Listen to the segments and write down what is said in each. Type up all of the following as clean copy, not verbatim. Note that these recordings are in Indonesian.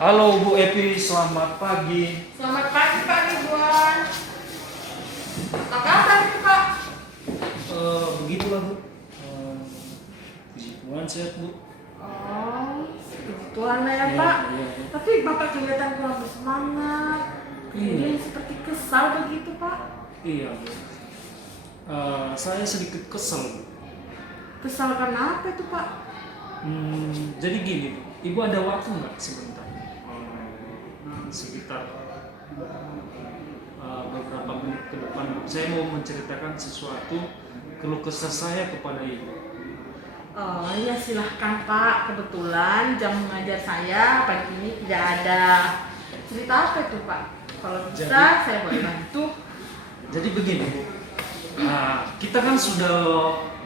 Halo Bu Epi, selamat pagi. Selamat pagi Pak Ridwan. Apa kabar itu Pak? Begitulah Bu. Puji Tuhan sehat Bu. Oh, puji Tuhan lah ya Iya, Pak. iya, iya. Tapi Bapak kelihatan kurang bersemangat. Kemudian seperti kesal begitu Pak. Iya Bu. Saya sedikit kesel Bu. Kesal karena apa itu Pak? Jadi gini Bu, Ibu ada waktu nggak sebentar? Sekitar beberapa menit ke depan Bu. Saya mau menceritakan sesuatu keluh kesah saya kepada Ibu. Oh iya silahkan Pak. Kebetulan jam mengajar saya pagi ini tidak ada. Cerita apa itu Pak? Kalau bisa Jadi- saya boleh bantu. Jadi begini Bu, kita kan sudah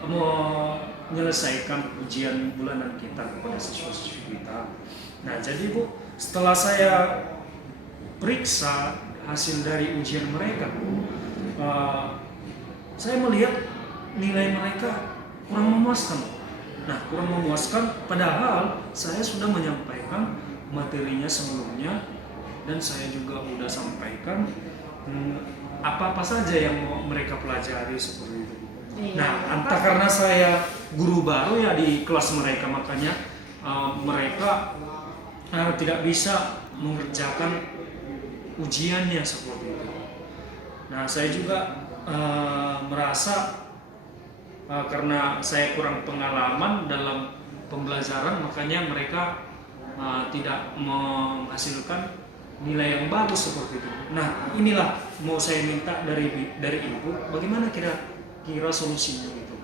mau menyelesaikan ujian bulanan kita kepada siswa-siswi kita. Nah jadi Bu, setelah saya periksa hasil dari ujian mereka Bu, saya melihat nilai mereka kurang memuaskan Bu. Nah kurang memuaskan padahal saya sudah menyampaikan materinya sebelumnya dan saya juga sudah sampaikan apa-apa saja yang mau mereka pelajari seperti itu. Iya, Nah, Pak. entah karena saya guru baru ya di kelas mereka, makanya mereka tidak bisa mengerjakan ujiannya seperti itu. Nah, saya juga merasa karena saya kurang pengalaman dalam pembelajaran, makanya mereka tidak menghasilkan nilai yang bagus seperti itu. Nah, inilah mau saya minta dari Ibu, bagaimana kira solusinya gitu.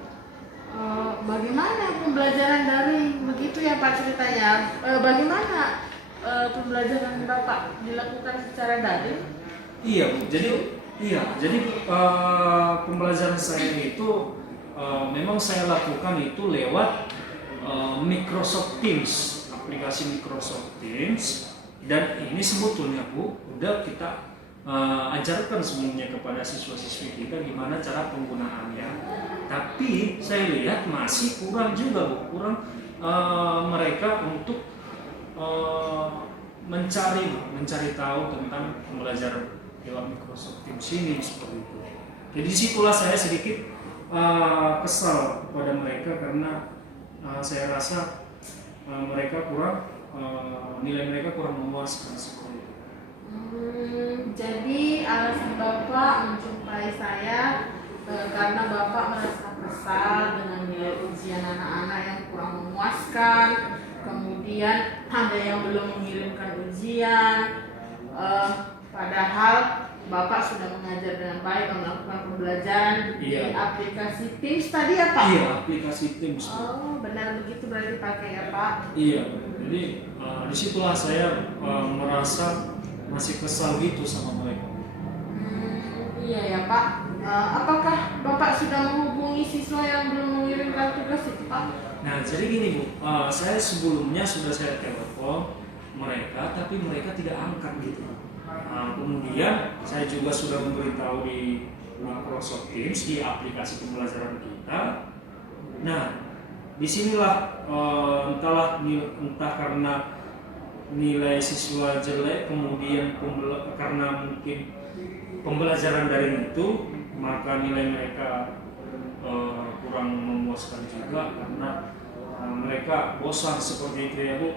Bagaimana pembelajaran daring begitu ya Pak ceritanya? Bagaimana pembelajaran Bapak dilakukan secara daring? Iya, Bu. Jadi pembelajaran saya itu memang saya lakukan itu lewat Microsoft Teams, aplikasi Microsoft Teams. Dan ini sebetulnya Bu, udah kita ajarkan sebelumnya kepada siswa-siswi kita gimana cara penggunaannya. Tapi saya lihat masih kurang juga Bu, kurang mereka untuk mencari tahu tentang pembelajaran lewat Microsoft Teams ini seperti itu. Jadi disitulah saya sedikit kesal pada mereka karena saya rasa mereka kurang nilai mereka kurang memuaskan seperti itu. Jadi alasan Bapak menjumpai saya karena Bapak merasa kesal dengan nilai ujian anak-anak yang kurang memuaskan, kemudian ada yang belum mengirimkan ujian, padahal Bapak sudah mengajar dengan baik, melakukan pembelajaran di Iya. aplikasi Teams tadi ya Pak? Iya, aplikasi Teams. Oh benar begitu berarti pakai ya Pak? Iya, jadi disitulah saya merasa masih kesal gitu sama mereka. Iya ya Pak. Apakah Bapak sudah menghubungi siswa yang belum mengirimkan tugas itu Pak? Nah, jadi gini Bu, saya sebelumnya sudah saya telepon mereka, tapi mereka tidak angkat gitu. Kemudian saya juga sudah memberitahu di Microsoft Teams di aplikasi pembelajaran kita. Nah, disinilah entah karena nilai siswa jelek, kemudian karena mungkin pembelajaran daring itu, maka nilai mereka kurang memuaskan juga karena mereka bosan seperti itu ya Bu.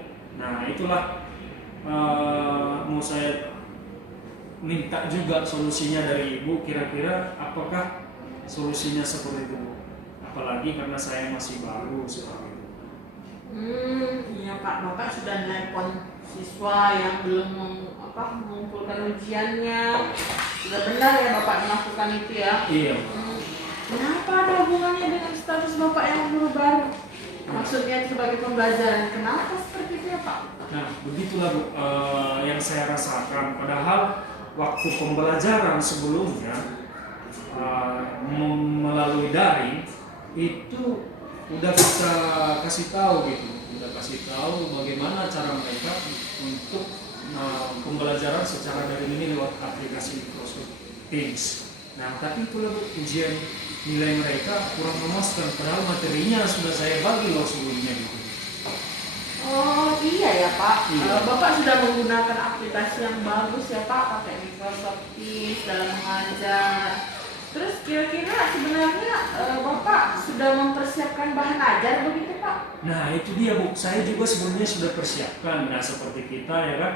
Nah itulah mau saya minta juga solusinya dari Ibu, kira-kira apakah solusinya seperti itu Bu? Apalagi karena saya masih baru seperti itu. Iya Pak, Bapak sudah nelpon siswa yang belum mengumpulkan ujiannya. Sudah benar ya Bapak melakukan itu ya? Iya. Kenapa ada hubungannya dengan status Bapak yang guru baru? Maksudnya sebagai pembelajaran, kenapa seperti itu ya Pak? Nah begitulah Bu, yang saya rasakan. Padahal waktu pembelajaran sebelumnya melalui daring itu udah kita kasih tahu gitu, udah kasih tahu bagaimana cara mereka untuk pembelajaran secara daring ini lewat aplikasi Microsoft Teams. Nah tapi itulah Bu, ujian nilai mereka kurang memuaskan padahal materinya sudah saya bagi loh sebelumnya gitu. Oh iya Iya ya Pak, Iya. Bapak sudah menggunakan aplikasi yang bagus ya Pak, pakai Microsoft Teams dalam mengajar. Terus kira-kira sebenarnya Bapak sudah mempersiapkan bahan ajar begitu Pak? Nah itu dia Bu, saya juga sebenarnya sudah persiapkan. Nah seperti kita ya kan,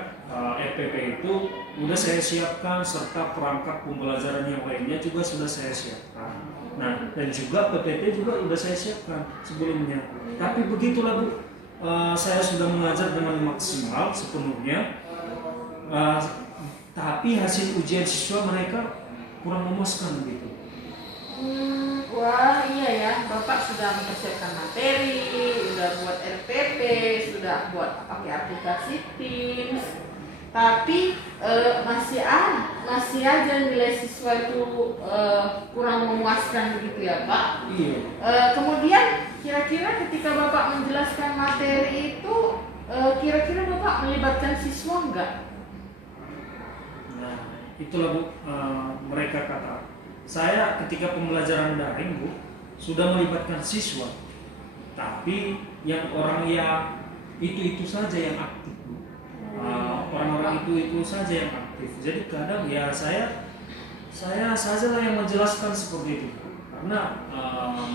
RPP itu udah saya siapkan, serta perangkat pembelajaran yang lainnya juga sudah saya siapkan. Nah dan juga PPT juga udah saya siapkan sebelumnya. Tapi begitulah Bu, saya sudah mengajar dengan maksimal sepenuhnya, tapi hasil ujian siswa mereka kurang memuaskan gitu. Wah iya ya, Bapak sudah mempersiapkan materi, sudah buat RPP, sudah buat pakai aplikasi Teams, tapi masih aja nilai siswa itu kurang memuaskan begitu ya Pak. Iya. Kemudian kira-kira ketika Bapak menjelaskan materi itu, kira-kira Bapak melibatkan siswa enggak? Nah itulah Bu, mereka kata saya ketika pembelajaran daring Bu sudah melibatkan siswa, tapi yang orang yang itu saja yang aktif Bu. Orang-orang itu saja yang aktif. Jadi kadang ya saya sajalah yang menjelaskan seperti itu, karena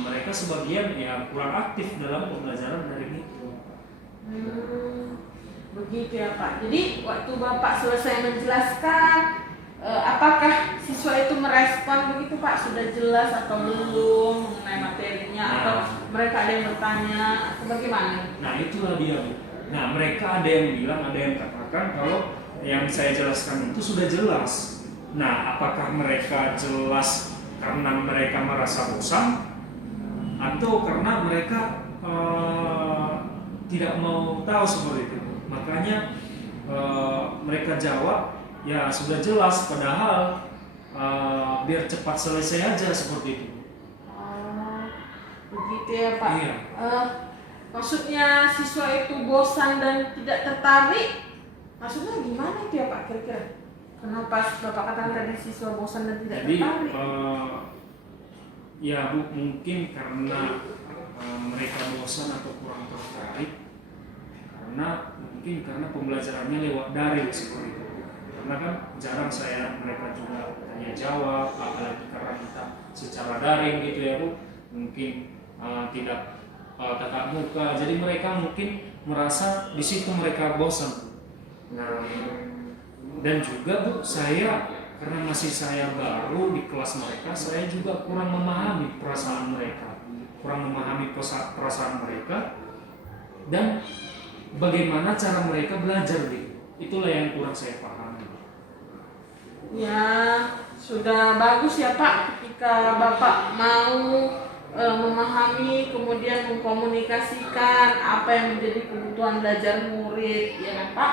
mereka sebagian ya kurang aktif dalam pembelajaran daring itu. Begitu ya Pak. Jadi waktu Bapak selesai menjelaskan, apakah siswa itu merespon begitu Pak? Sudah jelas atau belum mengenai materinya, atau mereka ada yang bertanya atau bagaimana? Nah itulah dia Bu. Nah mereka ada yang bilang, ada yang katakan kalau yang saya jelaskan itu sudah jelas. Nah apakah mereka jelas karena mereka merasa bosan, atau karena mereka tidak mau tahu seperti itu? Makanya mereka jawab ya sudah jelas, padahal biar cepat selesai aja seperti itu. Begitu ya Pak. Iya. Maksudnya siswa itu bosan dan tidak tertarik, maksudnya gimana itu ya Pak kira-kira? Kenapa Bapak katakan tadi siswa bosan dan tidak Jadi tertarik? ya Bu, mungkin karena mereka bosan atau kurang tertarik, karena pembelajarannya lewat daring seperti itu. Karena kan jarang mereka juga tanya jawab, apalagi karena kita secara daring gitu ya Bu, mungkin tidak tatap muka, jadi mereka mungkin merasa di situ mereka bosan. Nah dan juga Bu, karena masih saya baru di kelas mereka, saya juga kurang memahami perasaan mereka, dan bagaimana cara mereka belajar gitu. Itulah yang kurang saya pahami. Ya, sudah bagus ya Pak ketika Bapak mau memahami, kemudian mengkomunikasikan apa yang menjadi kebutuhan belajar murid, ya kan Pak?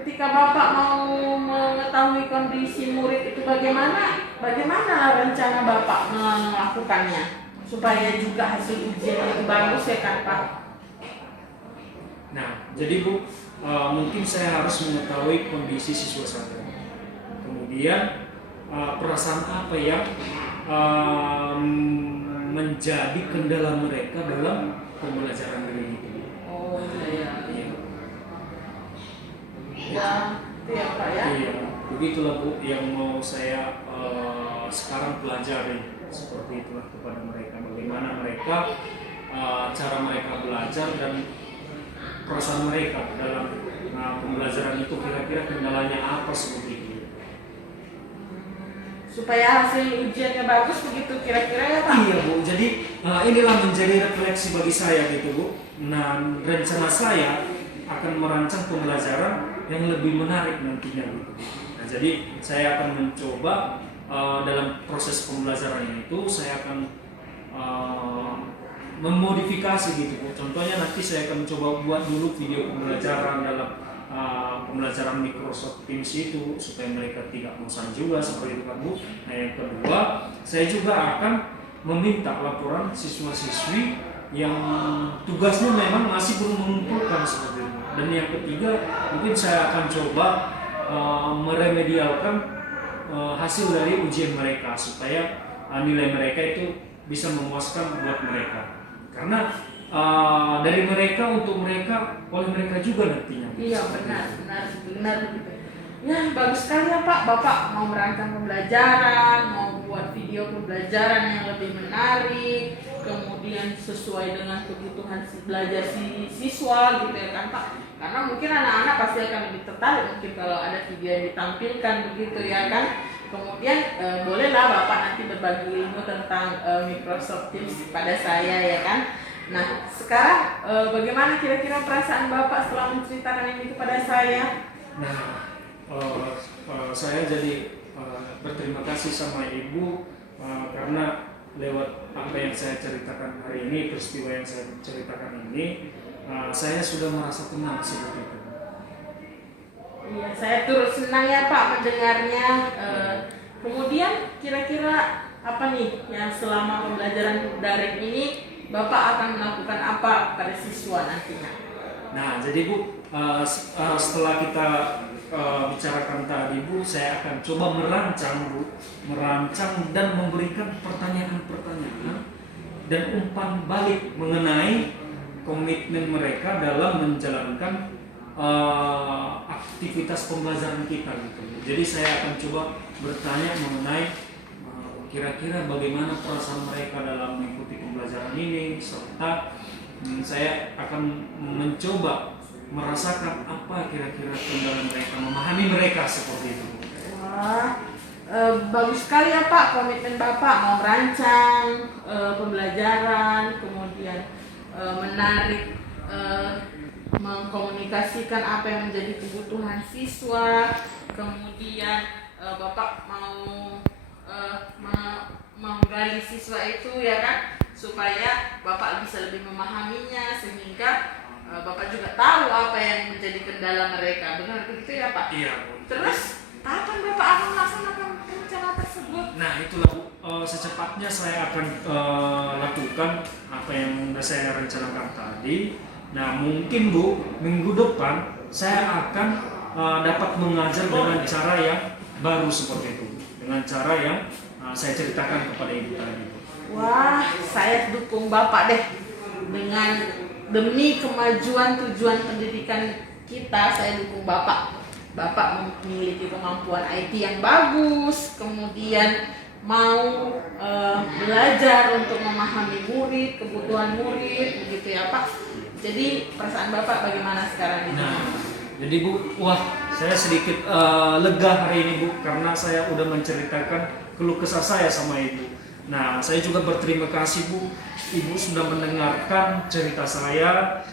Ketika Bapak mau mengetahui kondisi murid itu bagaimana rencana Bapak melakukannya supaya juga hasil ujian itu bagus ya kan Pak? Nah, jadi Bu, mungkin saya harus mengetahui kondisi siswa saya. Kemudian perasaan apa yang menjadi kendala mereka dalam pembelajaran daring itu. Oh iya. Iya. Ya, itu ya Pak ya. Iya, begitulah Bu yang mau saya sekarang pelajari, seperti itulah kepada mereka, bagaimana mereka cara mereka belajar dan perasaan mereka dalam pembelajaran itu, kira-kira kendalanya apa seperti itu. Supaya hasil ujiannya bagus begitu kira-kira ya Pak? Iya Bu, jadi inilah menjadi refleksi bagi saya gitu Bu. Nah rencana saya akan merancang pembelajaran yang lebih menarik nantinya gitu. Nah jadi saya akan mencoba dalam proses pembelajaran itu saya akan memodifikasi gitu Bu. Contohnya nanti saya akan coba buat dulu video pembelajaran dalam pembelajaran Microsoft Teams itu supaya mereka tidak bosan juga seperti itu kan Bu. Nah yang kedua, saya juga akan meminta laporan siswa-siswi yang tugasnya memang masih belum mengumpulkan seperti itu. Dan yang ketiga, mungkin saya akan coba meremedialkan hasil dari ujian mereka supaya nilai mereka itu bisa memuaskan buat mereka. Karena dari mereka untuk mereka, oleh mereka juga nantinya. Iya, benar begitu. Ya, bagus sekali ya Pak. Bapak mau merancang pembelajaran, mau buat video pembelajaran yang lebih menarik, kemudian sesuai dengan kebutuhan belajar si siswa gitu ya kan Pak. Karena mungkin anak-anak pasti akan lebih tertarik mungkin kalau ada video yang ditampilkan begitu ya kan. Kemudian bolehlah Bapak nanti berbagi ilmu tentang Microsoft Teams pada saya ya kan. Nah, sekarang bagaimana kira-kira perasaan Bapak setelah menceritakan ini kepada saya? Nah, saya jadi berterima kasih sama Ibu karena lewat apa yang saya ceritakan hari ini, peristiwa yang saya ceritakan ini, saya sudah merasa tenang seperti itu. Iya, saya turut senang ya Pak mendengarnya. Kemudian kira-kira apa nih yang selama pembelajaran daring ini Bapak akan melakukan apa pada siswa nantinya? Nah, jadi Bu, setelah kita bicarakan tadi Bu, saya akan coba merancang dan memberikan pertanyaan-pertanyaan dan umpan balik mengenai komitmen mereka dalam menjalankan aktivitas pembelajaran kita gitu. Jadi saya akan coba bertanya mengenai kira-kira bagaimana perasaan mereka dalam mengikuti pembelajaran ini, serta saya akan mencoba merasakan apa kira-kira kendala mereka, memahami mereka seperti itu. Wah, bagus sekali ya Pak komitmen Bapak mau merancang pembelajaran, kemudian menarik, mengkomunikasikan apa yang menjadi kebutuhan siswa, kemudian Bapak mau menggali siswa itu ya kan, supaya Bapak bisa lebih memahaminya sehingga Bapak juga tahu apa yang menjadi kendala mereka. Benar begitu ya Pak? Iya Bu. Terus kapan Bapak akan melaksanakan rencana tersebut? Nah itulah Bu, secepatnya saya akan lakukan apa yang sudah saya rencanakan tadi. Nah mungkin Bu, minggu depan saya akan dapat mengajar dengan cara yang baru seperti itu, dengan cara yang saya ceritakan kepada Ibu tadi. Wah, saya dukung Bapak deh. Dengan demi kemajuan tujuan pendidikan kita, saya dukung Bapak. Bapak memiliki kemampuan IT yang bagus, kemudian mau belajar untuk memahami murid, kebutuhan murid, begitu ya Pak. Jadi perasaan Bapak bagaimana sekarang ini? Nah, jadi Bu, wah saya sedikit lega hari ini Bu, karena saya udah menceritakan keluh kesah saya sama Ibu. Nah, saya juga berterima kasih Bu, Ibu sudah mendengarkan cerita saya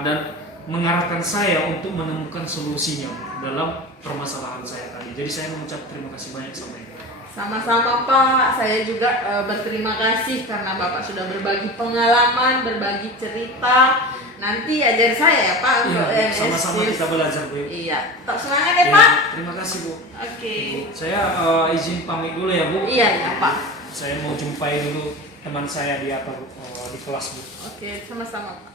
dan mengarahkan saya untuk menemukan solusinya dalam permasalahan saya tadi. Jadi saya mengucap terima kasih banyak sama Ibu. Sama-sama Pak, saya juga berterima kasih karena Bapak sudah berbagi pengalaman, berbagi cerita. Nanti ajar saya ya Pak untuk Iya, sama-sama kita belajar Bu. Iya, tetap semangat ya Pak. Terima kasih Bu. Oke. Saya izin pamit dulu ya Bu. Iya ya Pak. Saya mau jumpai dulu teman saya di kelas Bu. Oke, sama-sama Pak.